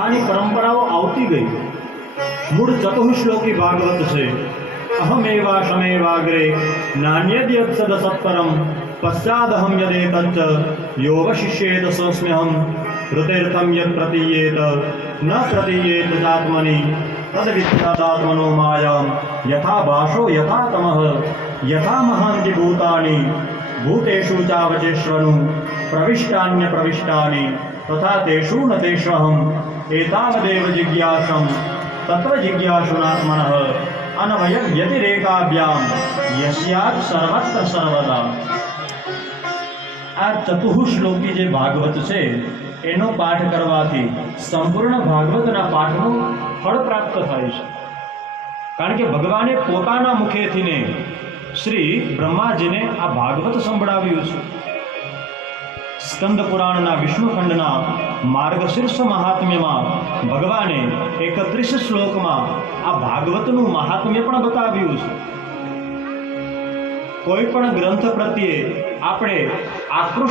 આની પરંપરાઓ આવતી ગઈ. મૂળ ચતુશ્લોકી ભાગવત છે, અહમેવા શમેવાગ્રે નાન્યદ્યત્સદ સત્પરમ પશ્ચાદહમ યદેતચ્ચ યોગશિષ્યેત સંસ્મ્યહમ ઋતેર્થમ યત પ્રતીયેત ન પ્રતીયેત ચાત્મનિ તદવિદ્યાદાત્મનો માયામ યથા ભાષો યથા તમઃ યથા મહાંતિ ભૂતાની ભૂતેષુ ચાવચેષ્વનું પ્રવિષ્ટાન્ય પ્રવિષ્ટાની તથા તેષુ ન તેષ્વહમ એતાવદેવ જિજ્ઞાસમ તત્ર જિજ્ઞાસુનાત્મન અનવય વ્યતિરેકાભ્યામ યસ્યાત સર્વત્ર સર્વદા આ ચતુશ્લોકી જે ભાગવત છે એનો પાઠ કરવાથી સંપૂર્ણ ભાગવતના પાઠનું ફળ પ્રાપ્ત થાય છે કારણ કે ભગવાને પોતાના મુખેથી ને શ્રી બ્રહ્માજીને આ ભાગવત સંભળાવ્યું છે. સ્કંદ પુરાણના વિષ્ણુખંડના માર્ગશીર્ષ મહાત્મ્યમાં ભગવાને એકત્રીસ શ્લોકમાં આ ભાગવતનું મહાત્મ્ય પણ બતાવ્યું છે. કોઈ પણ ગ્રંથ પ્રત્યે આપણે આકૃષ્ટ